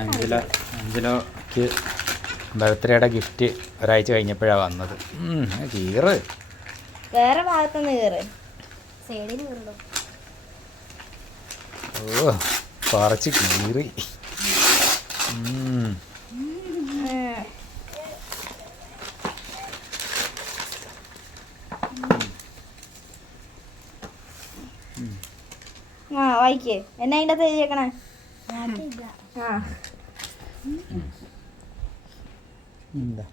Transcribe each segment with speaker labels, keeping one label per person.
Speaker 1: അഞ്ചിലോ അഞ്ചിലോക്ക് ബർത്ത്ഡേയുടെ gift ഒരാഴ്ച കഴിഞ്ഞപ്പോഴാണ് വന്നത്. കീറ്.
Speaker 2: വേറെ ഭാഗത്തുനിന്ന്
Speaker 3: കീറ്.
Speaker 1: ഓ പറച്ച് കീറി.
Speaker 2: ആ വായിക്കേ. എന്നെ അതിന്റെ ആ
Speaker 1: എന്താ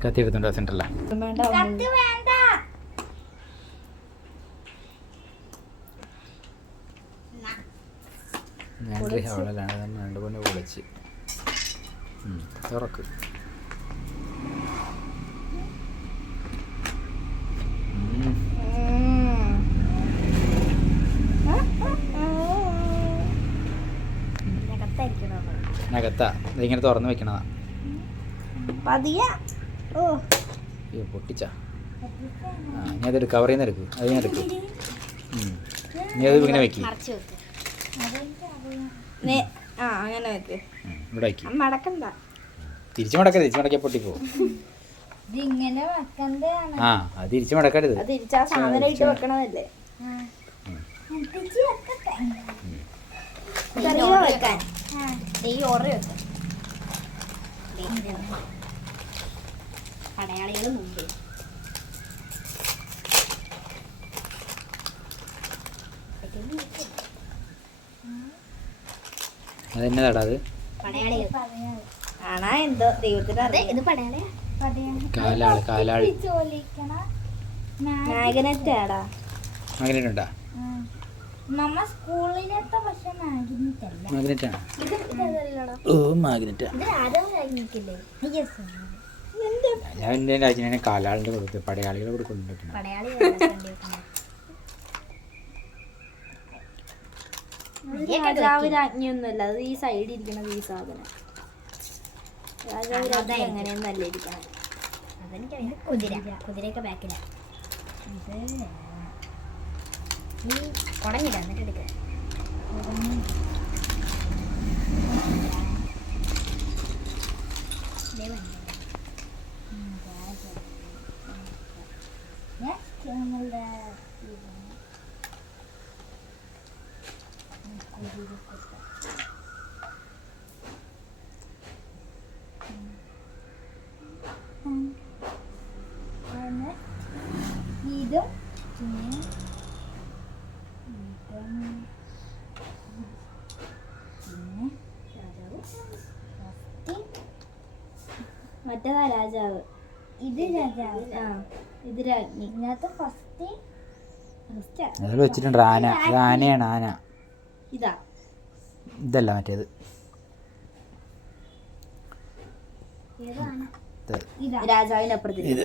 Speaker 2: കത്തി
Speaker 1: എടുത്തുണ്ടോ ഞാൻ അവിടെ രണ്ട് പൊന്നെ പൊളിച്ച്. ഉം, തുറക്ക് അകത്താ ഇങ്ങനെ തുറന്ന് വെക്കണതാ. അയ്യോ പൊട്ടിച്ചാ. ആ ഇനി അതെടു കവറിൽ നിന്ന് എടുക്കൂ. അത് ഞാൻ എടുക്കൂ. ഇനി അത് ഇങ്ങനെ വെക്കി.
Speaker 3: മറച്ചു വെക്ക്.
Speaker 2: നേ- ആ അങ്ങനെ വെക്ക്.
Speaker 1: ഇവിടെ വെക്കി.
Speaker 2: മടക്കണ്ട.
Speaker 1: തിരിച്ചു മടക്കരുത് തിരിച്ചു മടക്കിയാൽ പൊട്ടിപ്പോ ആ അത് തിരിച്ചു മടക്കരുത്.
Speaker 2: വെക്കണതല്ലേ?
Speaker 3: ഈ ഓറ വെക്കാം പടയാളികൾ മുമ്പ്
Speaker 1: അത്?
Speaker 2: ആണാ എന്തോ ദൈവത്തിന്
Speaker 3: അതെ ഇത് പടയാളിയാ.
Speaker 2: കാലാൾ
Speaker 1: മാഗ്നറ്റ് ഉണ്ടാ
Speaker 3: നമ്മ സ്കൂളിലത്തെ പക്ഷെ മാഗ്നറ്റ്? അല്ല
Speaker 1: മാഗ്നറ്റ്. ആണ്
Speaker 3: ഇത്
Speaker 1: ഓ മാഗ്നറ്റാ ഞാൻ എന്റെ രാജ്യനെ കാലാളിന്റെ കൊടുത്ത് പടയാളികളെ കൊടുക്കുന്നുണ്ട്
Speaker 3: പടയാളി
Speaker 2: രാജാവ് രാജ്ഞിയൊന്നുമല്ല അത് ഈ സൈഡിൽ ഇരിക്കണത് ഈ സാധനം. രാജാവ് രാജ്ഞി എങ്ങനെയൊന്നല്ല ഇരിക്കണം
Speaker 3: അതെനിക്കറിയാം. കുതിര. കുതിരയൊക്കെ ബാക്കിലാണ് ഇത് ഈ കുടങ്ങില്ല എന്നിട്ട് എടുക്ക നമ്മളുടെ ആണ് ഇതും പിന്നെ ഇതും പിന്നെ രാജാവ്
Speaker 2: മറ്റേതാ രാജാവ്.
Speaker 3: ഇത് രാജാവ്.
Speaker 2: ആ ഇത് രാജ്ഞി.
Speaker 3: ഇതിനകത്ത് ഫസ്റ്റ്
Speaker 1: അതിൽ വെച്ചിട്ടുണ്ട് ആന. ആനയാണ് ആന.
Speaker 2: ഇതാ.
Speaker 1: ഇതല്ല മറ്റേത്.
Speaker 3: ഏതാണ്
Speaker 1: ഇതാ.
Speaker 2: രാജാവിന്റെ അപ്പുറത്ത്
Speaker 1: ഇത്.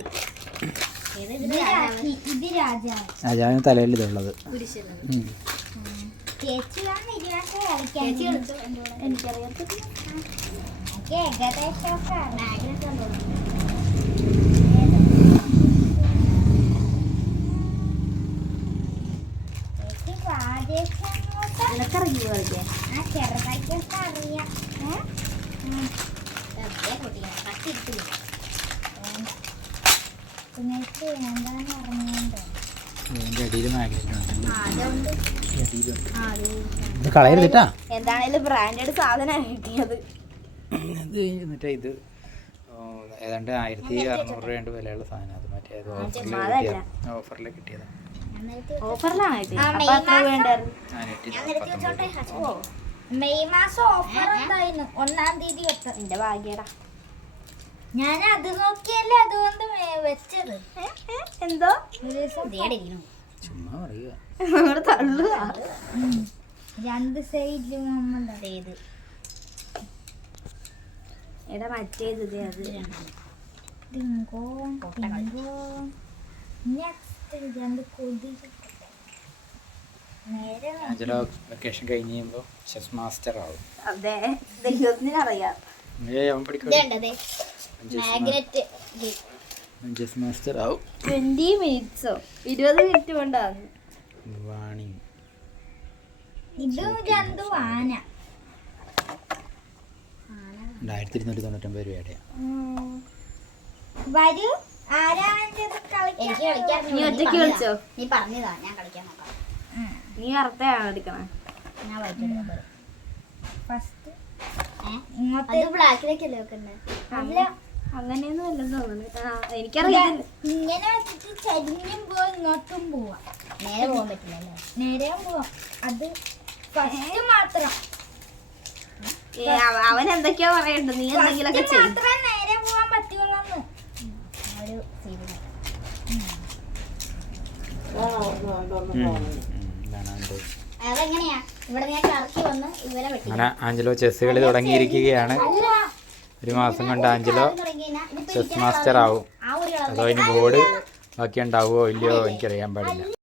Speaker 1: രാജാവിന് തലയിൽ ഇതുള്ളത്. ഉം.
Speaker 3: ചേച്ചിയാണ് ഇതിനകത്ത് കളിക്കാൻ ചേച്ചി കളിച്ചു.
Speaker 2: എനിക്കറിയാത്ത
Speaker 3: എനിക്ക് ഏകദേശമൊക്കെ മാഗ്നറ്റ് ഉണ്ടോ
Speaker 2: നിനക്കറിയോ കളിക്കാൻ?
Speaker 3: ആ ചെറുതായിട്ടൊക്കെ അറിയാം. കുട്ടികളെ കത്തിരിക്കില്ല വേണ്ട നിങ്ങൾക്ക് എന്താന്ന് അറിഞ്ഞോണ്ടോ
Speaker 1: അടിയിൽ മാഗ്നറ്റ് ഉണ്ട്. അടിയിലുണ്ട് ഇത് കളയരുതിട്ടാ?
Speaker 2: എന്താണേലും ബ്രാൻഡഡ് സാധനം കിട്ടിയത്.
Speaker 1: ഇത് ഏതാണ്ട് ആയിരത്തി അറുന്നൂറ് രൂപ വിലയുള്ള സാധനം അത് മറ്റേ ഓഫറിൽ കിട്ടിയതാണ്
Speaker 3: മെയ് മാസം ഓഫർ ഉണ്ടായിരുന്നു ഒന്നാം തീയതി തൊട്ട്
Speaker 2: എന്റെ ഭാഗ്യടാ.
Speaker 3: ഞാൻ അത് നോക്കിയല്ലേ അതുകൊണ്ട് വെച്ചത്.
Speaker 2: എന്തോ?
Speaker 1: ചുമ്മാ പറയുക
Speaker 3: രണ്ട് സൈഡിലും നമ്മൾ ഇത്
Speaker 2: എടാ മറ്റേത് ഇത് അത്
Speaker 3: നെക്സ്റ്റ് രണ്ട്. കൊതി നേരെ
Speaker 1: ആഞ്ചലോ വെക്കേഷൻ കഴിഞ്ഞ് കഴിയുമ്പോൾ ചെസ് മാസ്റ്റർ ആവും.
Speaker 2: അതെ അറിയാം
Speaker 3: ഇതുണ്ടത്
Speaker 1: മാസ്റ്റർ ആവും
Speaker 2: ട്വന്റി മിനിറ്റ്സോ ഇരുപത് മിനിറ്റ് കൊണ്ടാണ്.
Speaker 1: വാണി ആയിരത്തി ഇരുന്നൂറ്റി തൊണ്ണൂറ്റൊമ്പത് രൂപയുടെ
Speaker 2: നീ ഒറ്റയ്ക്ക് കളിച്ചോ?
Speaker 4: നീ പറഞ്ഞതാ. ഞാൻ കളിക്കാൻ നോക്കാം.
Speaker 2: നീ കറുത്തയാണ് എടുക്കണേ.
Speaker 4: ഞാൻ
Speaker 3: ഫസ്റ്റ് ഇങ്ങോട്ട്.
Speaker 4: അത് ബ്ലാക്കിലേക്കല്ലേ വെക്കണ്ടേ?
Speaker 3: അല്ല
Speaker 2: അങ്ങനെയൊന്നും അല്ലെന്ന് തോന്നുന്നു. ആ എനിക്കറിയാം
Speaker 3: ഇങ്ങനെ വെച്ചിട്ട് ചരിഞ്ഞും പോവാം ഇങ്ങോട്ടും പോവാ.
Speaker 4: നേരെ പോകാൻ പറ്റില്ലല്ലേ?
Speaker 3: നേരെയും പോവാം. അത് ഫസ്റ്റ് മാത്രം.
Speaker 2: അവൻ എന്തൊക്കെയാ പറയണ്ട. നീ എന്തെങ്കിലൊക്കെ
Speaker 3: ഫസ്റ്റ്
Speaker 2: ചെയ്യും.
Speaker 3: മാത്രം നേരെ പോവാൻ പറ്റുള്ളൂ
Speaker 4: ഒരു
Speaker 1: അങ്ങനെ ആഞ്ചലോ ചെസ് കളി തുടങ്ങിയിരിക്കുകയാണ്. ഒരു മാസം കൊണ്ട് ആഞ്ചലോ ചെസ് മാസ്റ്റർ ആവും അതോ ഇനി ബോർഡ് ബാക്കി ഉണ്ടാവുമോ ഇല്ലയോ എനിക്കറിയാൻ പാടില്ല.